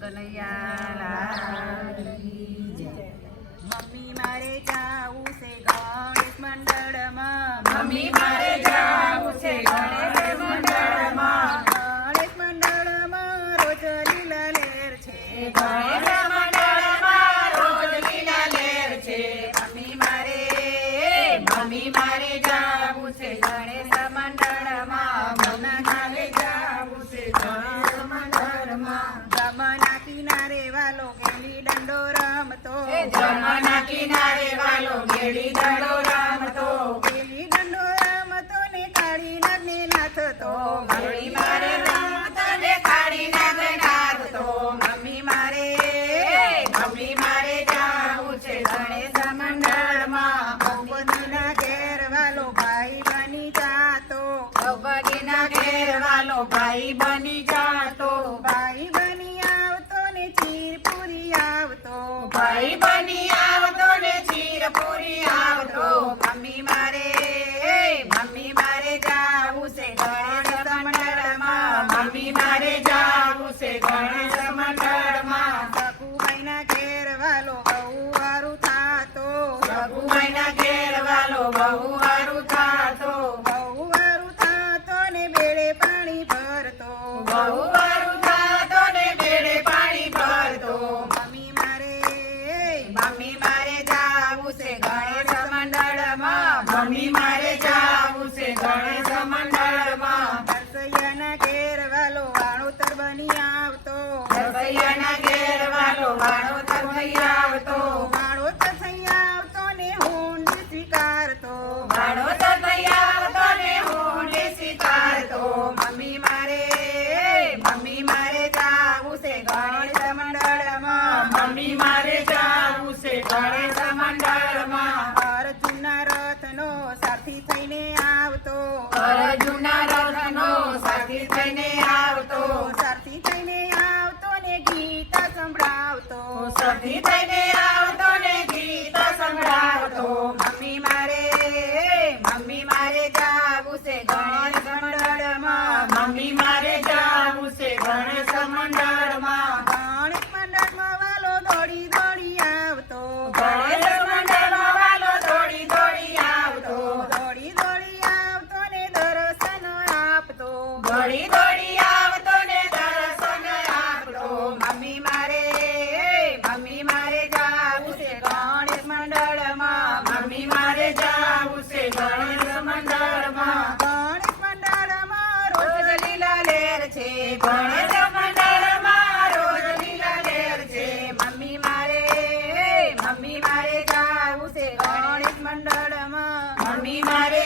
કનૈયા લાલ કી જય. મમ્મી મારે જાવું છે ગણેશ મંડળમાં, મમ્મી મારે જાવું છે ગણેશ મંડળમાં, ગણેશ મંડળમાં રોજ લીલા લેર છે, ગણેશ મંડળમાં રોજ લીલા લેર છે. મમ્મી મારે જાવું છે ગણેશ મંડળમાં, મમ્મી મારે જાવું છે ગણેશ મંડળમાં, જમના કિનારે વાલો ગેલી દંડો રમતો, જમના કિનારે વાલો ગેલી દંડો રમતો, ગેલી દંડો રમતો ને કાળી નાગને નાથતો, મમ્મી મારે રમતો ને કાળી નાગ નાથતો. મમ્મી મારે જાવું છે ગણેશ મંડળમાં, ભગવતીના ઘેર વાલો ભાઈ બની જાતો, ભગવતીના ઘેર વાલો ભાઈ બની જાતો, ભાઈ બની આવતો ને ચીર પૂરી આવતો, ભાઈ બની આવતો ને ચીર પૂરી આવતો. મમ્મી મારે જાવું છે ગણેશ મંડળમાં, મમ્મી મારે જાવું છે ગણેશ મંડળમાં, સખુભાઈના ઘેર વાલો બહુ વારું થાતો, રઘુભાઈના ઘેર વાલો બહુ હારું થાતો, બહુ વારું થાતો ને બેડે પાણી ભરતો, બહુ હારું થાતો ને બેડે પાણી ભરતો. મમ્મી મારે જાવું છે ગણેશ મંડળમાં, મમ્મી મારે જાવું છે ગણેશ મંડળમાં, રસૈયાના ઘેર વાલો વાણોતર બની આવતો, રસૈયાના ઘેર વાલો વાણોતર થઈ આવતો, વાણોતર થઈ આવતો ને હુંડી સ્વીકારતો, વાણોતર થઈ આવતો ને હુંડી સ્વીકારતો. મમ્મી મારે જાવું છે ગણેશ મંડળમાં, મમ્મી મારે જાવું છે ગણેશ મંડળમાં, અર્જુનના રથનો સાથી થઈને આવતો, અર્જુનના રથનો સાથી થઈને આવતો, સાથી થઈને આવતો ને ગીતા સંભળાવતો, સાથી થઈને આવતો ને ગીત સંભળાવતો. મમ્મી મારે જાવું છે ગણેશ મંડળમાં, મમ્મી મારે જાવું છે ગણેશ મંડળમાં, ગણેશ મંડળમાં વાલો દોડી દોડી આવતો, ગણેશ મંડળમાં વાલો દોડી દોડી આવતો, દોડી દોડી આવતો ને દર્શન આપતો, દોડી દોડી આવતો ને દર્શન આપતો. મમ્મી મારે જાવું છે ગણેશ મંડળમાં, મમ્મી મારે જાવું છે ગણેશ મંડળમાં, ગણેશ મંડળમાં રોજ લીલા લેર છે, ગણેશ મંડળમાં રોજ લીલા લેર છે. મમ્મી મારે જાવું છે ગણેશ મંડળમાં, મમ્મી મારે